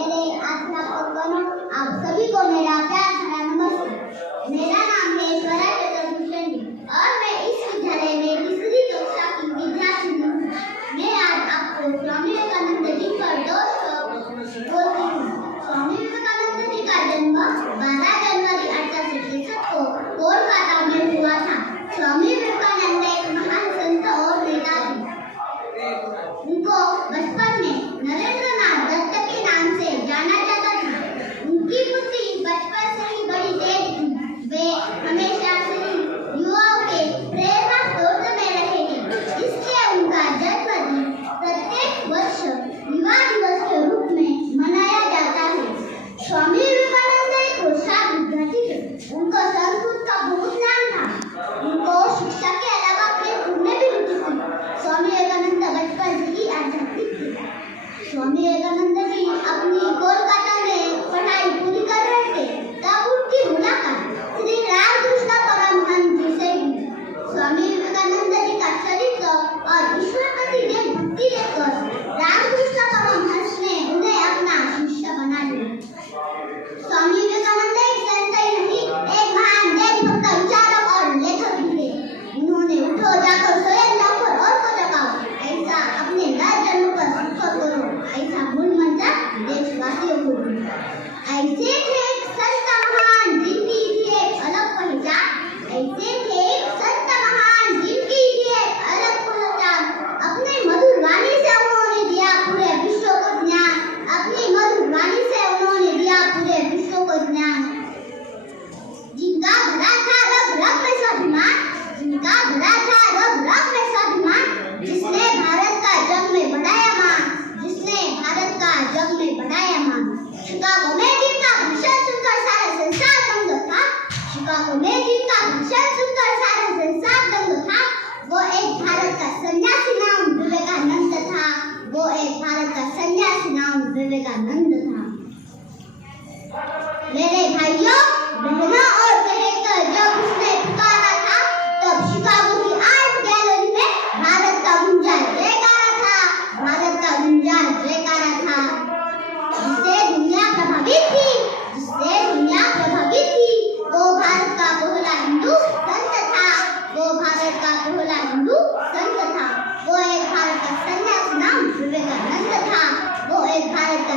मेरे अध्यापकों, आप सभी को मेरा प्यार भरा नमस्कार। मेरा नाम है स्वरा चतुर्भुजन और मैं इस विद्यालय में तीसरी कक्षा की विद्यार्थी हूँ। मैं आज आपको स्वामी विवेकानंद जी पर दो श्लोक बोलती हूँ। स्वामी विवेकानंद जी का जन्म 12 जनवरी 1863 को कोलकाता में हुआ था। स्वामी विवेकानंद एक महान संत और नेता थे। उनको बचपन में नरेंद्रनाथ दत्त के नाम से जाना जाता था। उनकी बुद्धि बचपन से ही बड़ी तेज थी। वे हमेशा से युवाओं के प्रेरणा स्रोत में रहे थे। इसलिए उनका जन्मदिन प्रत्येक वर्ष युवा दिवस के रूप में मनाया जाता है। स्वामी विवेकानंद एक होशियार विद्यार्थी थे। उनको संस्कृत का बहुत ज्ञान था। उनको शिक्षा के अलावा खेल में भी रुचि थी। स्वामी विवेकानंद बचपन से ही आध्यात्मिक थे। स्वामी विवेकानंद जी अपनी कोलकाता में पढ़ाई पूरी कर रहे थे तब उनकी मुलाकात श्री रामकृष्ण परमहंस जी से हुई। स्वामी विवेकानंद जी का चरित्र और ईश्वर प्रति भक्ति देखकर रामकृष्ण परमहंस ने उन्हें अपना शिष्य बना लिया। स्वामी विवेकानंद एक संत ही नहीं, एक महान देशभक्त विचारक और लेखक भी थे। उन्होंने उठो जाकर स्वयं जाकर और को जगाओ, ऐसा अपने नए जन्म पर संकल्प करो, ऐसा मूल मंत्र देशवासियों को दिया। ऐसे थे एक संत महान जिनकी थी एक अलग पहचान। ऐसे थे एक संत महान जिनकी थी एक अलग पहचान। अपने मधुर वाणी से उन्होंने दिया पूरे विश्व को ज्ञान। अपनी मधुर वाणी से उन्होंने दिया पूरे विश्व को ज्ञान। जिनका भरा था रग रग में स्वाभिमान, जिनका भरा था रग रग में स्वाभिमान, जिसने भारत का जग में बढ़ाया मान, जिसने भारत का जग में बढ़ाया मान। शिकागो में जिनका भाषण सुनकर सारा संसार दंग था। शिकागो में जिनका भाषण सुनकर सारा संसार दंग था। वो एक भारत का सन्यासी नाम विवेकानंद था। वो एक भारत का सन्यासी नाम विवेकानंद था। मेरे भाइयों बहनों और कहकर जब उसने पुकारा था तब शिकागो की आर्ट गैलरी में भारत का गुंजान जयकारा था। भारत का गुंजान जयकारा था। जिससे दुनिया प्रभावित थी, जिससे दुनिया प्रभावित थी, वो भारत का पहला हिंदू संत था। वो भारत का पहला हिंदू संत था। वो एक भारत का सन्यासी नाम विवेकानंद था। वो एक भारत का